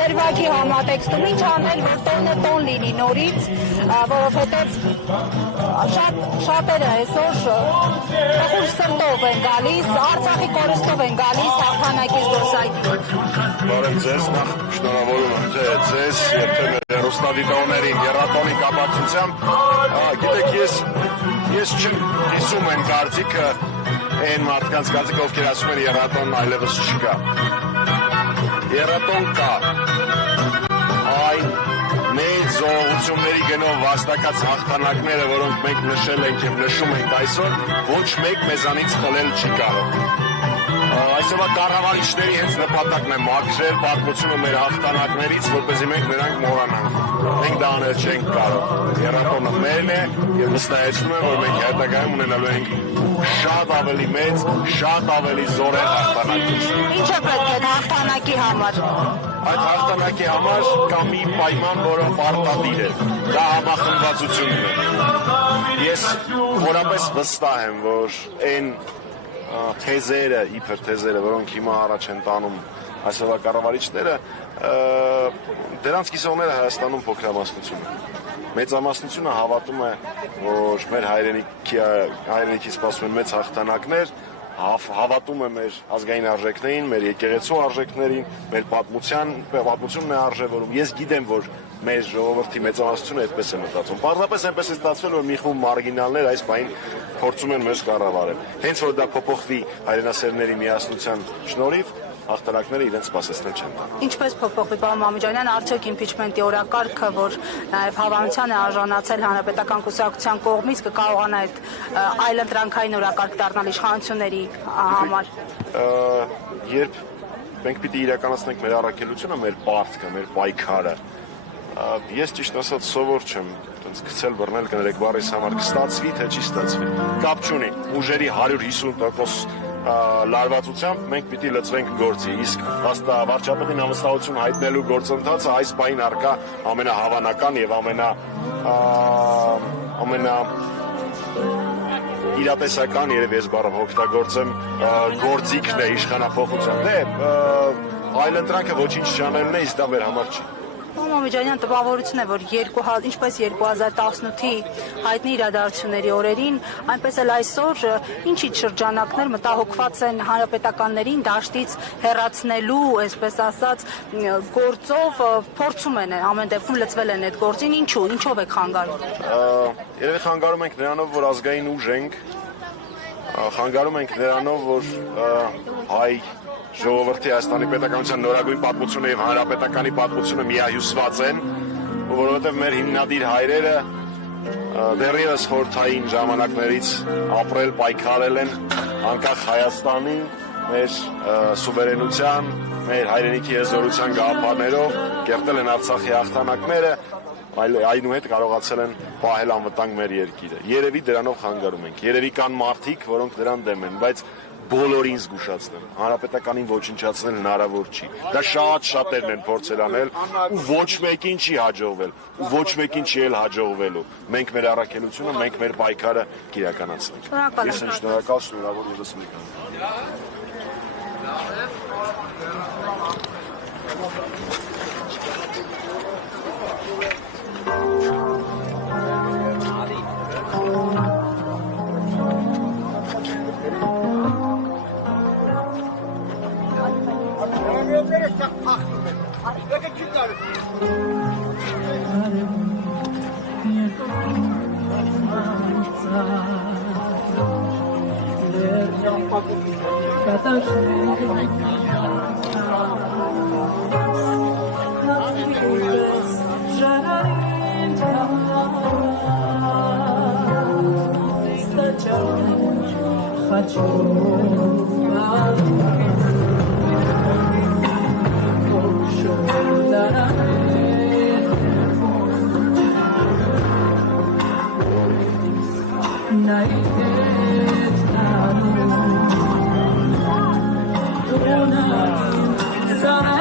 դրվագի համատեքստում ինչ անել, որ տոնը տոն լինի նորից, որովհետև շատերը այսօր փոխուր սրտով են գալիս, Արցախի կորստով են գալիս հաղթանակի զբոսայգի։ Բարև ձեզ, նախ շնորհավորում եմ թե ձեզ եւ թե մեր հեռուստադիտողներին եռատոնի կապակցությամբ։ Գիտեք, ես չկիսում եմ կարծիքը այն մարդկանց կարծիքը, ովքեր ասում են եռատոնն այլևս չկա։ Եռատոն կա։ Այն մեծ զոհությունների գնով վաստակած հաղթանակները, որոնք մենք նշել ենք եւ նշում ենք այսօր, ոչ մեկ մեզանից խլել չի կարող։ Այսօրվա կառավարիչների հենց նպատակն է մաքրել պատմությունը մեր հաղթանակներից, որպեսզի մենք նրանք մոռանանք։ Մենք դա անել չենք կարող։ Եռատոնը մերն է եւ վստահեցնում եմ, որ մենք հետագայում ունենալու ենք շատ ավելի մեծ, շատ ավելի զորեղ հաղթանակներ։ Ինչ է պետք է հաղթանակի համար։ Այդ հաղթանակի համար կա մի պայման, որը պարտադիր է։ Դա համախմբվածությունն է։ Ես որապես վստահ եմ, որ այն թեզերը, իբր թեզերը, որոնք հիմա առաջ են տանում այսօրվա կառավարիչները, դրանց կիսողները Հայաստանում փոքրամասնություն են։ Մեծամասնությունը հավատում է, որ մեր հայրենիքի սպասում են մեծ հաղթանակներ, հավատում է մեր ազգային արժեքներին, մեր եկեղեցու արժեքներին, մեր պատմությունն է արժևորում։ Ես գիտեմ, որ մեր ժողովրդի մեծամասնությունը այդպես է մտածում։ Պարզապես այնպես է ստացվել, որ մի խումբ մարգինալներ այս բանին փորձում են մեզ կառավարել։ Հենց որ դա փոփոխվի հայրենասերների միասնության շնորհիվ, հաղթանակները իրենց սպասեցնել չեն տա։ Ինչպես փոփոխվի, պարոն Մամիկյանյան, արդյոք իմպիչմենտի օրակարգը, որ նաև հավանության է արժանացել հանրապետական կուսակցության կողմից, կկարողանա այդ այլընտրանքային օրակարգ դառնալ իշխանությունների համար։ Երբ մենք պիտի իրականացնենք մեր առաքելությունը, մեր պարտքը, մեր պայքարը, ես ճիշտ ասած սովոր չեմ գցել բռնել կներեք բառիս համար, կստացվի թե չի ստացվի։ Կապ չունի, ուժերի 150% լարվածությամբ մենք պիտի լծվենք գործի, իսկ վարչապետին համստահություն հայտնելու գործընթացը այս պահին առկա ամենահավանական եւ ամենա իրատեսական, երևի ես բառը օգտագործեմ, գործիքն է իշխանափոխության։ Այլընտրանքը ոչինչ չանելն է, իսկ դա մեր համար չի։ Պարոն Մամիկյանյան, տպավորություն է, որ ինչպես 2018-ի հայտնի իրադարձությունների օրերին, այնպես էլ այսօր ինչի շրջանակներ մտահոգված են հանրապետականներին դաշտից հեռացնելու, այսպես ասած, գործով փորձում են ամեն դեպքում լծվել են այդ գործին, ինչով եք խանգարում։ Երևի խանգարում ենք նրանով, որ ազգային ուժ ենք, խանգարում ենք նրանով, որ հայ ժողովրդի Հայաստանի պետականության նորագույն պատմությունը եւ հանրապետականի պատմությունը միահյուսված են, որովհետեւ մեր հիմնադիր հայրերը դեռևս խորհրդային ժամանակներից ապրել, պայքարել են անկախ Հայաստանի, մեր սուվերենության, մեր հայրենիքի հզորության գաղափարներով, կերտել են Արցախի հաղթանակները, այնուհետ կարողացել են պահել անվտանգ մեր երկիրը։ Երևի դրանով խանգարում ենք։ Երևի կան մարդիկ, որոնք դրան դեմ են, բայց բոլորին զգուշացնեմ, հանրապետականին ոչնչացնել հնարավոր չի։ Դա շատերն են փորձել անել ու ոչ մեկին չի հաջողվել, ու ոչ մեկին չի էլ հաջողվելու։ Մենք մեր առաքելությունը, մենք մեր պայքարը կիրականացնենք։ Ես եմ շնորհակալ, շնորհավոր ուզում եք։ Sana